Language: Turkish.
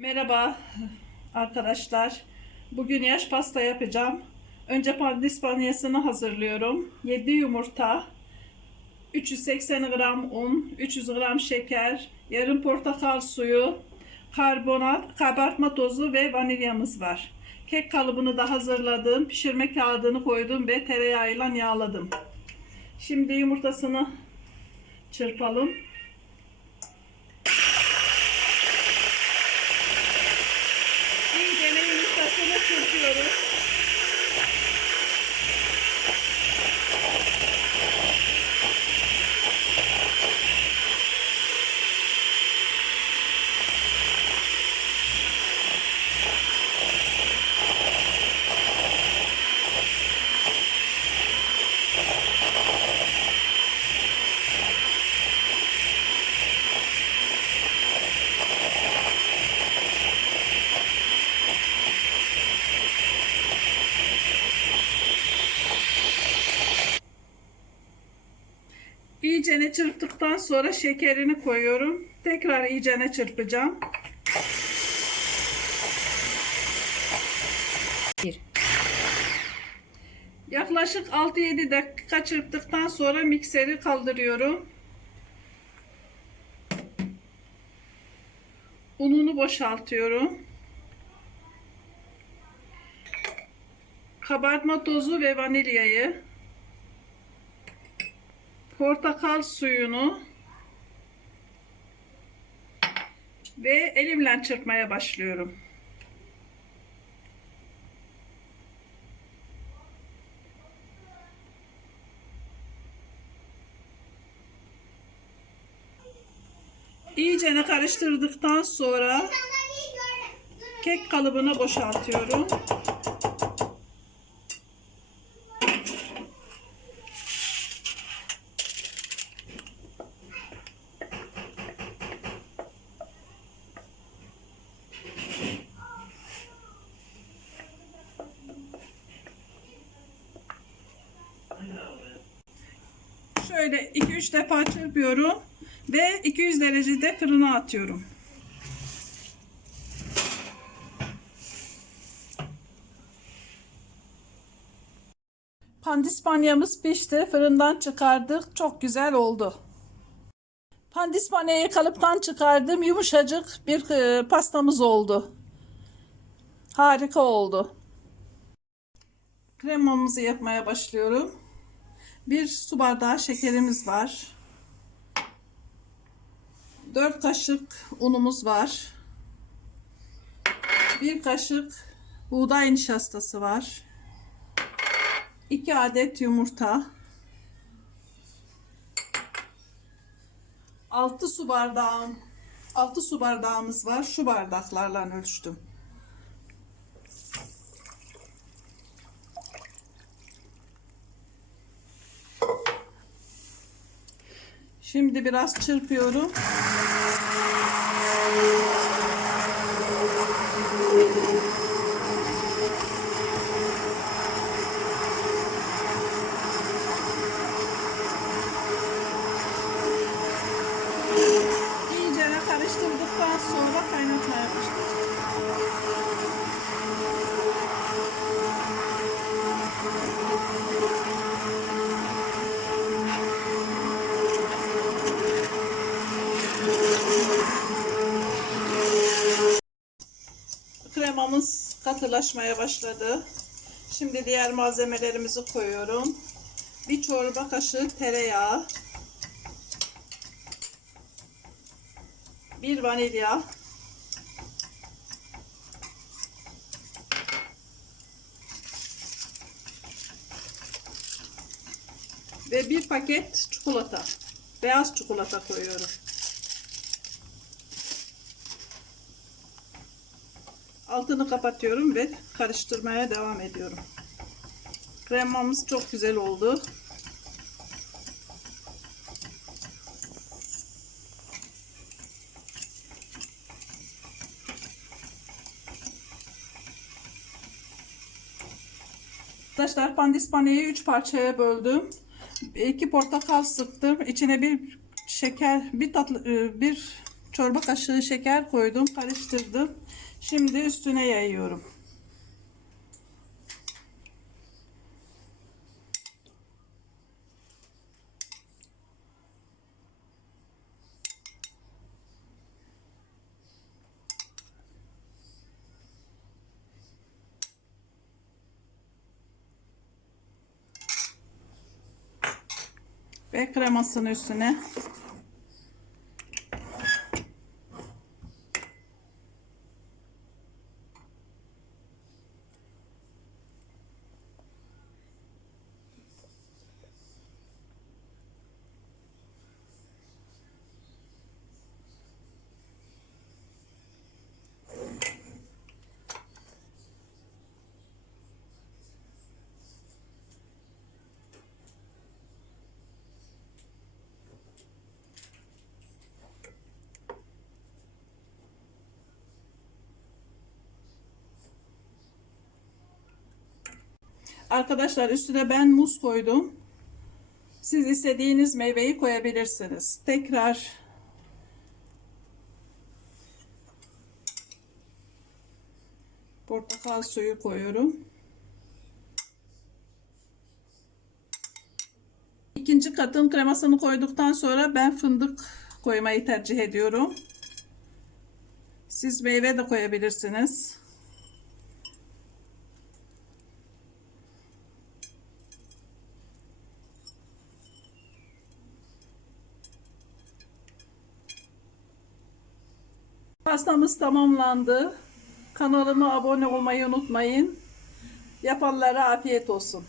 Merhaba arkadaşlar. Bugün yaş pasta yapacağım. Önce pandispanyasını hazırlıyorum. 7 yumurta, 380 gram un, 300 gram şeker, yarım portakal suyu, karbonat, kabartma tozu ve vanilyamız var. Kek kalıbını da hazırladım. Pişirme kağıdını koydum ve tereyağıyla yağladım. Şimdi yumurtasını çırpalım. Yumurtasını İyicene çırptıktan sonra şekerini koyuyorum. Tekrar iyicene çırpacağım. Bir. Yaklaşık 6-7 dakika çırptıktan sonra mikseri kaldırıyorum. Ununu boşaltıyorum. Kabartma tozu ve vanilyayı portakal suyunu ve elimle çırpmaya başlıyorum. İyicene karıştırdıktan sonra kek kalıbına boşaltıyorum. Şöyle 2-3 defa çırpıyorum ve 200 derecede fırına atıyorum. Pandispanyamız pişti. Fırından çıkardık. Çok güzel oldu. Pandispanyayı kalıptan çıkardım. Yumuşacık bir e, pastamız oldu. Harika oldu. Kremamızı yapmaya başlıyorum. Bir su bardağı şekerimiz var. 4 kaşık unumuz var. 1 kaşık buğday nişastası var. 2 adet yumurta. 6 su bardağı 6 su bardağımız var. Şu bardaklarla ölçtüm. Şimdi biraz çırpıyorum. Kremamız katılaşmaya başladı. Şimdi diğer malzemelerimizi koyuyorum. Bir çorba kaşığı tereyağı. Bir vanilya. Ve bir paket çikolata. Beyaz çikolata koyuyorum. Altını kapatıyorum ve karıştırmaya devam ediyorum. Kremamız çok güzel oldu. Arkadaşlar pandispaneyi 3 parçaya böldüm. 2 portakal sıktım. İçine bir şeker, bir tatlı bir çorba kaşığı şeker koydum, karıştırdım. Şimdi üstüne yayıyorum. Ve kremasını üstüne Arkadaşlar üstüne ben muz koydum. Siz istediğiniz meyveyi koyabilirsiniz. Tekrar portakal suyu koyuyorum. İkinci katın kremasını koyduktan sonra ben fındık koymayı tercih ediyorum. Siz meyve de koyabilirsiniz. Pastamız tamamlandı. Kanalıma abone olmayı unutmayın. Yapanlara afiyet olsun.